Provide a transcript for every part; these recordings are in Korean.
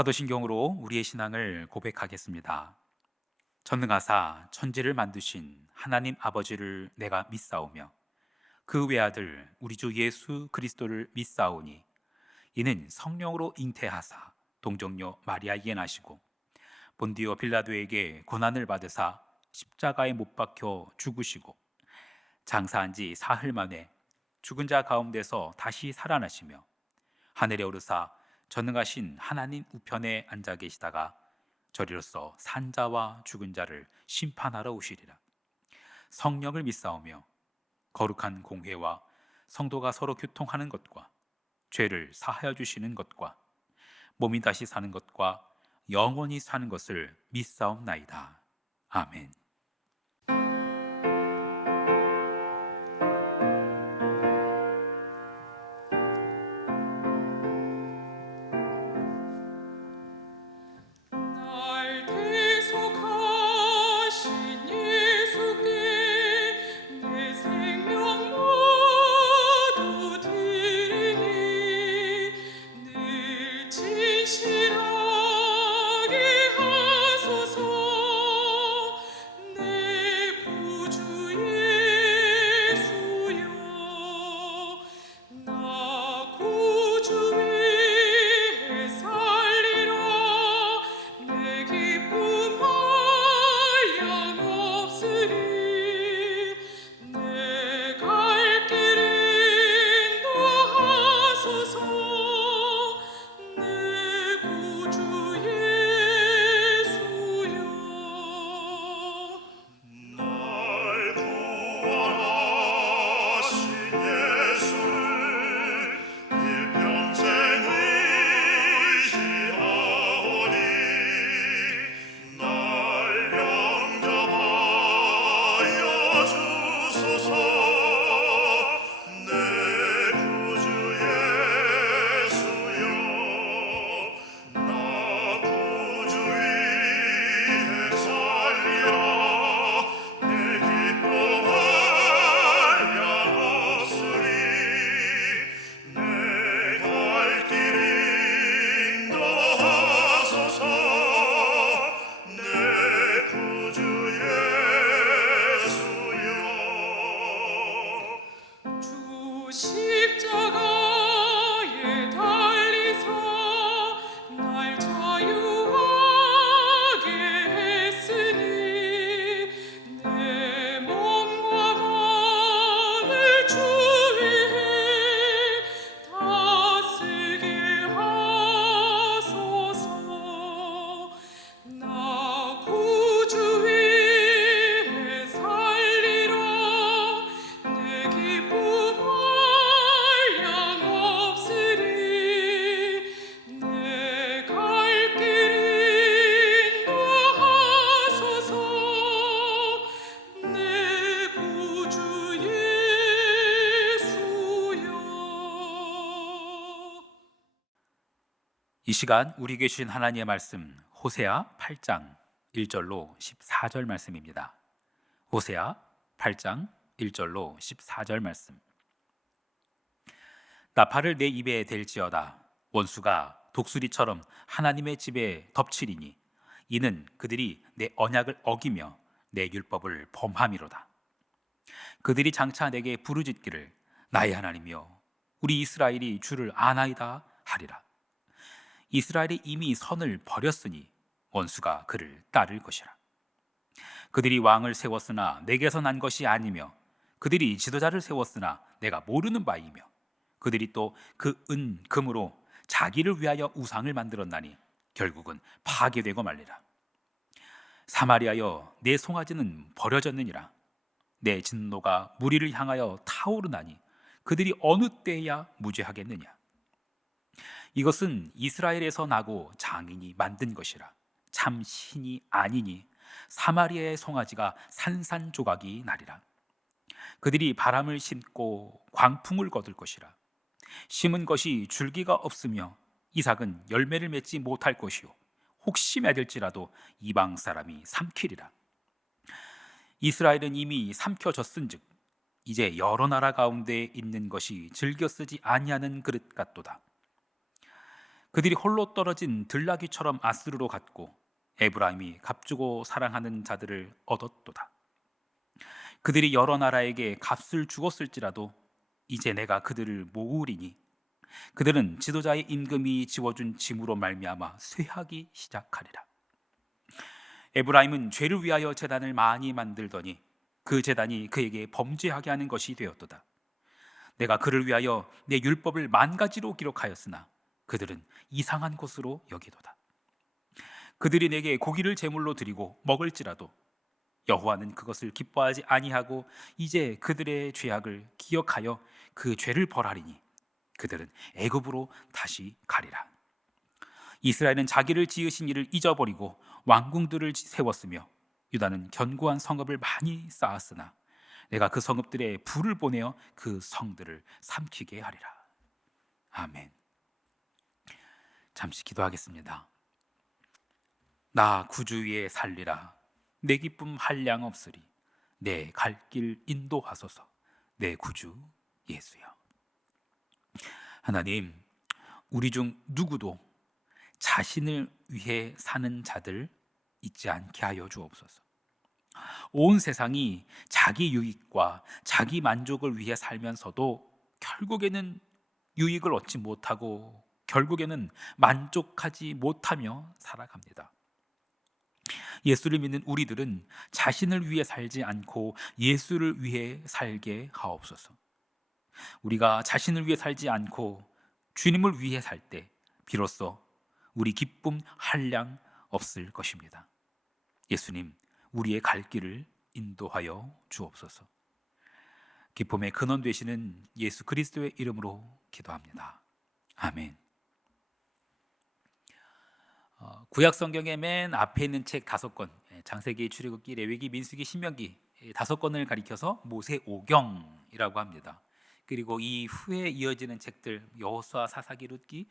사도신경으로 우리의 신앙을 고백하겠습니다. 전능하사 천지를 만드신 하나님 아버지를 내가 믿사오며 그 외아들 우리 주 예수 그리스도를 믿사오니 이는 성령으로 잉태하사 동정녀 마리아에게 나시고 본디오 빌라도에게 고난을 받으사 십자가에 못 박혀 죽으시고 장사한 지 사흘 만에 죽은 자 가운데서 다시 살아나시며 하늘에 오르사 전능하신 하나님 우편에 앉아 계시다가 저리로서 산자와 죽은 자를 심판하러 오시리라. 성령을 믿사오며 거룩한 공회와 성도가 서로 교통하는 것과 죄를 사하여 주시는 것과 몸이 다시 사는 것과 영원히 사는 것을 믿사옵나이다. 아멘. 날 대속하신 예수께 내 생명 모두 드리니 늘 진실하게 하소서. 내 구주 예수여, 나 구주 위에 살리라. 내 기쁨 한량 없으리. 내 갈 길 인도하소서. 내 구주 예수여. 날 구원하신 예수를 일평생 의지하오니 날 영접하여 주소서. 내 구주 예수여, 나 구주 위에 살리라. 내 기쁨 한량 없으리. 내 갈 길 인도하소서. 내 구주 예수여. 주 십자가에 달리사 날 자유하게 했으니 내 몸과 마음을 주 위에 다스게 하소서. 나 구주 위에 살리라. 내 기쁨 한량 없으리. 내 갈 길 인도하소서. 내 구주 예수여. 이 시간 우리에게 주신 하나님의 말씀 호세아 8장 1절로 14절 말씀입니다. 호세아 8장 1절로 14절 말씀. 나팔을 내 입에 댈지어다. 원수가 독수리처럼 하나님의 집에 덮치리니 이는 그들이 내 언약을 어기며 내 율법을 범함이로다. 그들이 장차 내게 부르짖기를 나의 하나님이여 우리 이스라엘이 주를 아나이다 하리라. 이스라엘이 이미 선을 버렸으니 원수가 그를 따를 것이라. 그들이 왕을 세웠으나 내게서 난 것이 아니며 그들이 지도자를 세웠으나 내가 모르는 바이며 그들이 또 그 은, 금으로 자기를 위하여 우상을 만들었나니 결국은 파괴되고 말리라. 사마리아여 내 송아지는 버려졌느니라. 내 진노가 무리를 향하여 타오르나니 그들이 어느 때야 무죄하겠느냐. 이것은 이스라엘에서 나고 장인이 만든 것이라. 참 신이 아니니 사마리아의 송아지가 산산조각이 나리라. 그들이 바람을 심고 광풍을 거둘 것이라. 심은 것이 줄기가 없으며 이삭은 열매를 맺지 못할 것이요 혹시 맺을지라도 이방 사람이 삼키리라. 이스라엘은 이미 삼켜졌은즉 이제 여러 나라 가운데 있는 것이 즐겨 쓰지 아니하는 그릇 같도다. 그들이 홀로 떨어진 들나귀처럼 아스르로 갔고 에브라임이 값주고 사랑하는 자들을 얻었도다. 그들이 여러 나라에게 값을 주었을지라도 이제 내가 그들을 모으리니 그들은 지도자의 임금이 지워준 짐으로 말미암아 쇠하기 시작하리라. 에브라임은 죄를 위하여 제단을 많이 만들더니 그 제단이 그에게 범죄하게 하는 것이 되었도다. 내가 그를 위하여 내 율법을 만 가지로 기록하였으나 그들은 이상한 것으로 여기도다. 그들이 내게 고기를 제물로 드리고 먹을지라도 여호와는 그것을 기뻐하지 아니하고 이제 그들의 죄악을 기억하여 그 죄를 벌하리니 그들은 애굽으로 다시 가리라. 이스라엘은 자기를 지으신 이를 잊어버리고 왕궁들을 세웠으며 유다는 견고한 성읍을 많이 쌓았으나 내가 그 성읍들에 불을 보내어 그 성들을 삼키게 하리라. 아멘. 잠시 기도하겠습니다. 나 구주 위에 살리라. 내 기쁨 한량 없으리. 내 갈 길 인도하소서. 내 구주 예수여. 하나님, 우리 중 누구도 자신을 위해 사는 자들 있지 않게 하여 주옵소서. 온 세상이 자기 유익과 자기 만족을 위해 살면서도 결국에는 유익을 얻지 못하고 결국에는 만족하지 못하며 살아갑니다. 예수를 믿는 우리들은 자신을 위해 살지 않고 예수를 위해 살게 하옵소서. 우리가 자신을 위해 살지 않고 주님을 위해 살 때 비로소 우리 기쁨 한량 없을 것입니다. 예수님, 우리의 갈 길을 인도하여 주옵소서. 기쁨의 근원 되시는 예수 그리스도의 이름으로 기도합니다. 아멘. 구약 성경의 맨 앞에 있는 책 5권, 창세기, 출애굽기, 레위기, 민수기, 신명기 5권을 가리켜서 모세오경이라고 합니다. 그리고 이 후에 이어지는 책들 여호수아, 사사기, 룻기,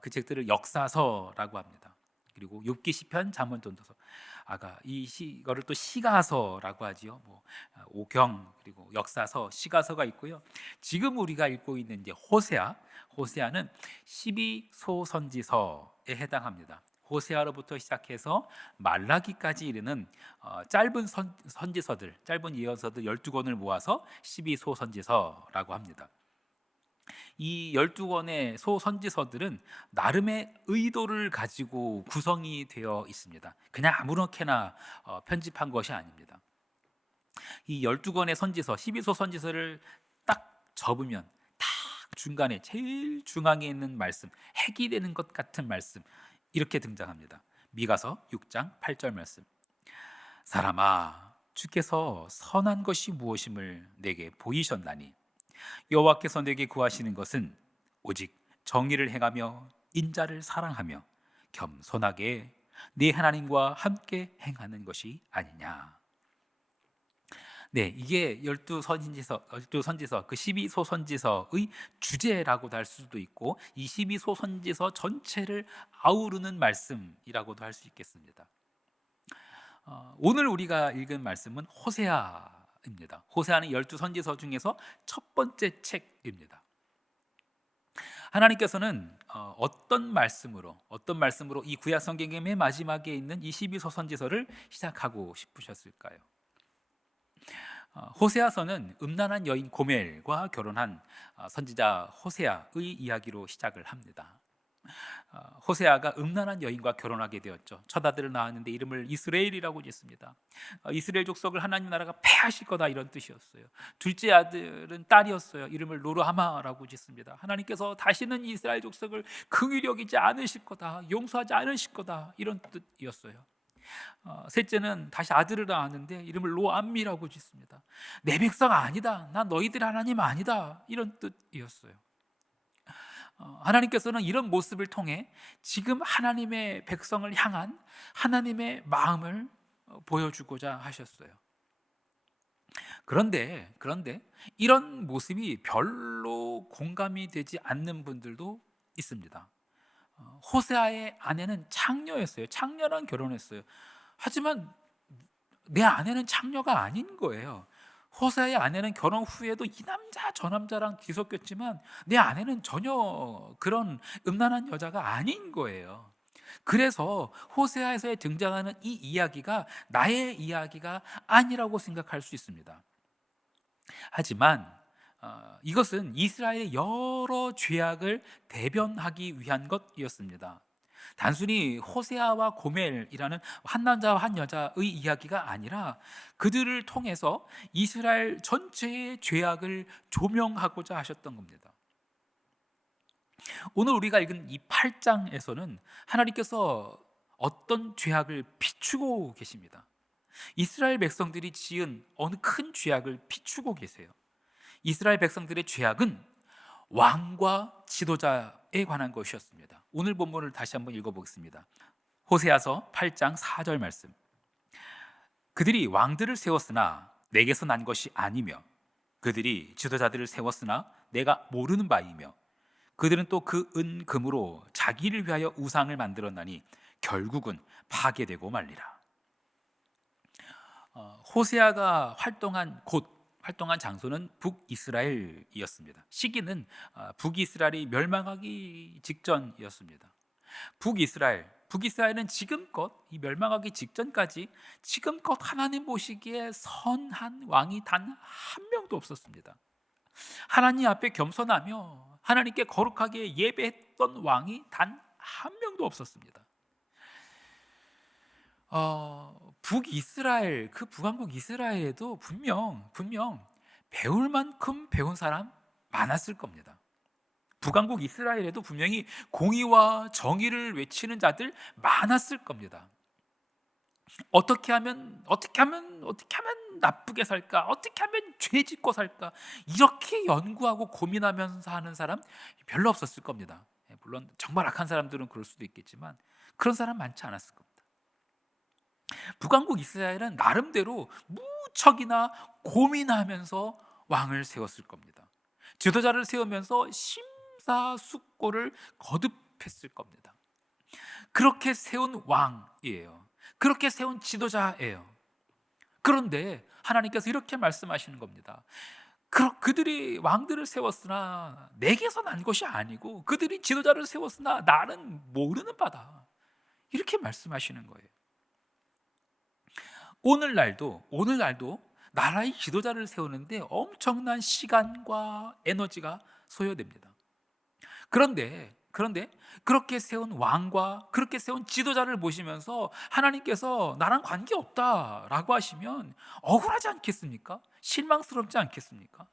그 책들을 역사서라고 합니다. 그리고 욥기, 시편, 잠언, 전도서. 이거를 또 시가서라고 하지요. 오경, 그리고 역사서, 시가서가 있고요. 지금 우리가 읽고 있는 이제 호세아는 12소선지서에 해당합니다. 호세아로부터 시작해서 말라기까지 이르는 짧은 선지서들, 짧은 예언서들 12권을 모아서 12소선지서라고 합니다. 이 12권의 소선지서들은 나름의 의도를 가지고 구성이 되어 있습니다. 그냥 아무렇게나 편집한 것이 아닙니다. 이 12권의 선지서, 12소선지서를 딱 접으면 딱 중간에 제일 중앙에 있는 말씀, 핵이 되는 것 같은 말씀 이렇게 등장합니다. 미가서 6장 8절 말씀. 사람아, 주께서 선한 것이 무엇임을 내게 보이셨나니 여호와께서 내게 구하시는 것은 오직 정의를 행하며 인자를 사랑하며 겸손하게 네 하나님과 함께 행하는 것이 아니냐. 네, 이게 12선지서, 그 12소선지서의 주제라고도 할 수도 있고 이 12소선지서 전체를 아우르는 말씀이라고도 할 수 있겠습니다. 오늘 우리가 읽은 말씀은 호세아입니다. 호세아는 12선지서 중에서 첫 번째 책입니다. 하나님께서는 어떤 말씀으로 이 구약 성경의 맨 마지막에 있는 이 12소선지서를 시작하고 싶으셨을까요? 호세아서는 음란한 여인 고멜과 결혼한 선지자 호세아의 이야기로 시작을 합니다. 호세아가 음란한 여인과 결혼하게 되었죠. 첫 아들을 낳았는데 이름을 이스라엘이라고 짓습니다. 이스라엘 족속을 하나님 나라가 패하실 거다 이런 뜻이었어요. 둘째 아들은 딸이었어요. 이름을 로르하마라고 짓습니다. 하나님께서 다시는 이스라엘 족속을 긍휼히 여기지 않으실 거다, 용서하지 않으실 거다 이런 뜻이었어요. 셋째는 다시 아들을 낳았는데 이름을 로암미라고 짓습니다. 내 백성 아니다, 난 너희들 하나님 아니다 이런 뜻이었어요. 하나님께서는 이런 모습을 통해 지금 하나님의 백성을 향한 하나님의 마음을 보여주고자 하셨어요. 그런데 이런 모습이 별로 공감이 되지 않는 분들도 있습니다. 호세아의 아내는 창녀였어요. 창녀랑 결혼했어요. 하지만 내 아내는 창녀가 아닌 거예요. 호세아의 아내는 결혼 후에도 이 남자 저 남자랑 뒤섞였지만 내 아내는 전혀 그런 음란한 여자가 아닌 거예요. 그래서 호세아에서 등장하는 이 이야기가 나의 이야기가 아니라고 생각할 수 있습니다. 하지만 이것은 이스라엘의 여러 죄악을 대변하기 위한 것이었습니다. 단순히 호세아와 고멜이라는 한 남자와 한 여자의 이야기가 아니라 그들을 통해서 이스라엘 전체의 죄악을 조명하고자 하셨던 겁니다. 오늘 우리가 읽은 이 8장에서는 하나님께서 어떤 죄악을 비추고 계십니다. 이스라엘 백성들이 지은 어느 큰 죄악을 비추고 계세요. 이스라엘 백성들의 죄악은 왕과 지도자에 관한 것이었습니다. 오늘 본문을 다시 한번 읽어보겠습니다. 호세아서 8장 4절 말씀. 그들이 왕들을 세웠으나 내게서 난 것이 아니며 그들이 지도자들을 세웠으나 내가 모르는 바이며 그들은 또 그 은금으로 자기를 위하여 우상을 만들었나니 결국은 파괴되고 말리라. 호세아가 활동한 장소는 북이스라엘이었습니다. 시기는 북이스라엘이 멸망하기 직전이었습니다. 북이스라엘은 지금껏 이 멸망하기 직전까지 지금껏 하나님 보시기에 선한 왕이 단 한 명도 없었습니다. 하나님 앞에 겸손하며 하나님께 거룩하게 예배했던 왕이 단 한 명도 없었습니다. 북이스라엘, 그 북왕국 이스라엘에도 분명 배울 만큼 배운 사람 많았을 겁니다. 북왕국 이스라엘에도 분명히 공의와 정의를 외치는 자들 많았을 겁니다. 어떻게 하면 나쁘게 살까? 어떻게 하면 죄 짓고 살까? 이렇게 연구하고 고민하면서 하는 사람 별로 없었을 겁니다. 물론 정말 악한 사람들은 그럴 수도 있겠지만 그런 사람 많지 않았을 겁니다. 북왕국 이스라엘은 나름대로 무척이나 고민하면서 왕을 세웠을 겁니다. 지도자를 세우면서 심사숙고를 거듭했을 겁니다. 그렇게 세운 왕이에요. 그렇게 세운 지도자예요. 그런데 하나님께서 이렇게 말씀하시는 겁니다. 그들이 왕들을 세웠으나 내게서 난 것이 아니고 그들이 지도자를 세웠으나 나는 모르는 바다. 이렇게 말씀하시는 거예요. 오늘날도 나라의 지도자를 세우는데 엄청난 시간과 에너지가 소요됩니다. 그런데 그렇게 세운 왕과 그렇게 세운 지도자를 보시면서 하나님께서 나랑 관계없다라고 하시면 억울하지 않겠습니까? 실망스럽지 않겠습니까?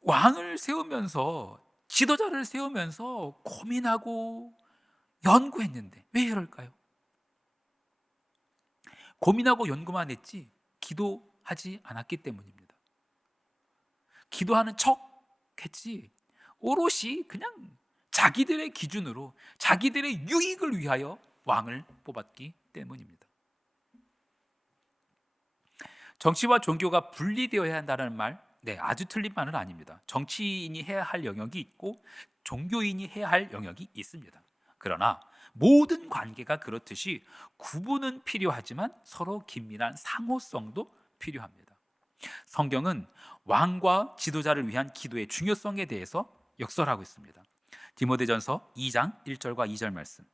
왕을 세우면서 지도자를 세우면서 고민하고 연구했는데 왜 그럴까요? 고민하고 연구만 했지 기도하지 않았기 때문입니다. 기도하는 척 했지 오롯이 그냥 자기들의 기준으로 자기들의 유익을 위하여 왕을 뽑았기 때문입니다. 정치와 종교가 분리되어야 한다는 말, 아주 틀린 말은 아닙니다. 정치인이 해야 할 영역이 있고 종교인이 해야 할 영역이 있습니다. 그러나 모든 관계가 그렇듯이 구분은 필요하지만 서로 긴밀한 상호성도 필요합니다. 성경은 왕과 지도자를 위한 기도의 중요성에 대해서 역설하고 있습니다. 디모데전서 2장 1절과 2절 말씀.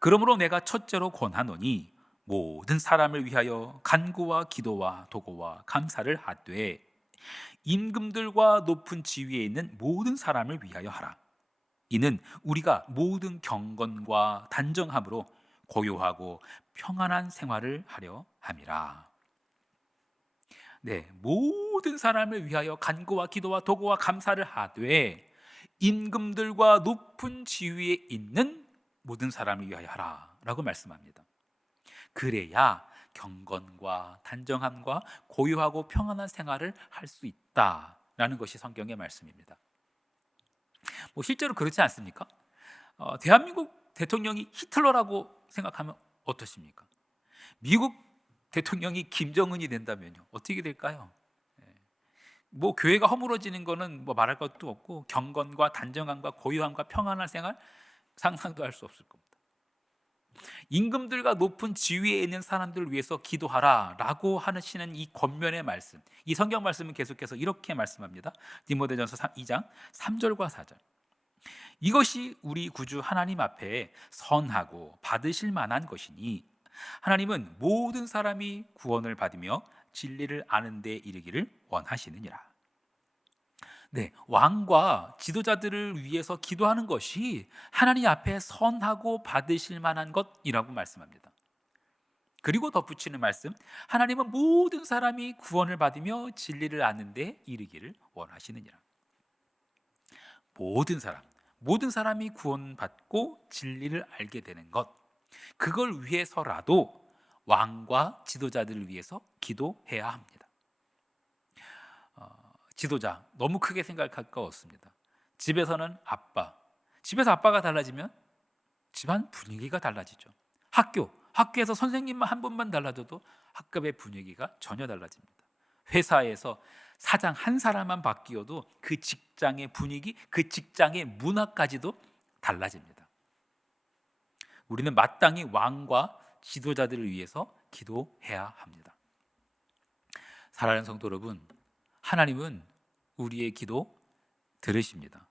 그러므로 내가 첫째로 권하노니 모든 사람을 위하여 간구와 기도와 도고와 감사를 하되 임금들과 높은 지위에 있는 모든 사람을 위하여 하라. 이는 우리가 모든 경건과 단정함으로 고요하고 평안한 생활을 하려 함이라. 모든 사람을 위하여 간구와 기도와 도고와 감사를 하되 임금들과 높은 지위에 있는 모든 사람을 위하여 하라 라고 말씀합니다. 그래야 경건과 단정함과 고요하고 평안한 생활을 할 수 있다라는 것이 성경의 말씀입니다. 실제로 그렇지 않습니까? 대한민국 대통령이 히틀러라고 생각하면 어떠십니까? 미국 대통령이 김정은이 된다면요 어떻게 될까요? 교회가 허물어지는 거는 말할 것도 없고 경건과 단정함과 고요함과 평안한 생활 상상도 할 수 없을 겁니다. 임금들과 높은 지위에 있는 사람들을 위해서 기도하라라고 하시는 이 권면의 말씀, 이 성경 말씀은 계속해서 이렇게 말씀합니다. 디모데전서 2장 3절과 4절. 이것이 우리 구주 하나님 앞에 선하고 받으실 만한 것이니 하나님은 모든 사람이 구원을 받으며 진리를 아는 데 이르기를 원하시느니라. 네, 왕과 지도자들을 위해서 기도하는 것이 하나님 앞에 선하고 받으실 만한 것이라고 말씀합니다. 그리고 덧붙이는 말씀, 하나님은 모든 사람이 구원을 받으며 진리를 아는 데 이르기를 원하시느니라. 모든 사람이 구원받고 진리를 알게 되는 것, 그걸 위해서라도 왕과 지도자들을 위해서 기도해야 합니다. 지도자, 너무 크게 생각할 거 없습니다. 집에서는 집에서 아빠가 달라지면 집안 분위기가 달라지죠. 학교에서 선생님만 한 분만 달라져도 학급의 분위기가 전혀 달라집니다. 회사에서 사장 한 사람만 바뀌어도 그 직장의 분위기, 그 직장의 문화까지도 달라집니다. 우리는 마땅히 왕과 지도자들을 위해서 기도해야 합니다. 사랑하는 성도 여러분, 하나님은 우리의 기도 들으십니다.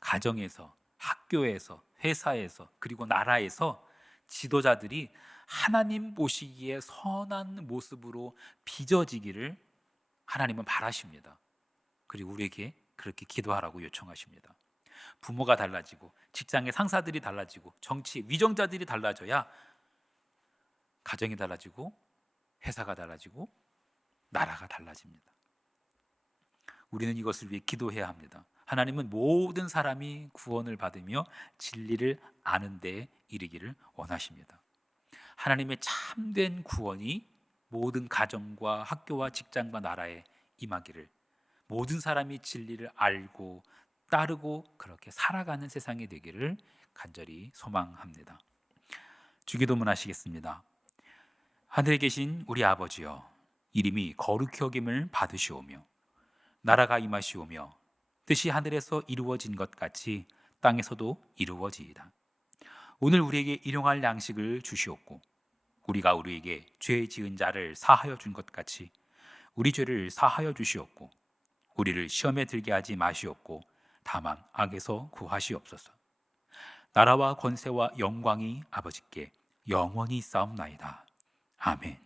가정에서, 학교에서, 회사에서, 그리고 나라에서 지도자들이 하나님 보시기에 선한 모습으로 빚어지기를 하나님은 바라십니다. 그리고 우리에게 그렇게 기도하라고 요청하십니다. 부모가 달라지고 직장의 상사들이 달라지고 정치 위정자들이 달라져야 가정이 달라지고 회사가 달라지고 나라가 달라집니다. 우리는 이것을 위해 기도해야 합니다. 하나님은 모든 사람이 구원을 받으며 진리를 아는 데 이르기를 원하십니다. 하나님의 참된 구원이 모든 가정과 학교와 직장과 나라에 임하기를, 모든 사람이 진리를 알고 따르고 그렇게 살아가는 세상이 되기를 간절히 소망합니다. 주기도문 하시겠습니다. 하늘에 계신 우리 아버지여, 이름이 거룩히 여김을 받으시오며 나라가 임하시오며 뜻이 하늘에서 이루어진 것 같이 땅에서도 이루어지이다. 오늘 우리에게 일용할 양식을 주시옵고 우리가 우리에게 죄 지은 자를 사하여 준 것 같이 우리 죄를 사하여 주시옵고 우리를 시험에 들게 하지 마시옵고 다만 악에서 구하시옵소서. 나라와 권세와 영광이 아버지께 영원히 있사옵나이다. 아멘.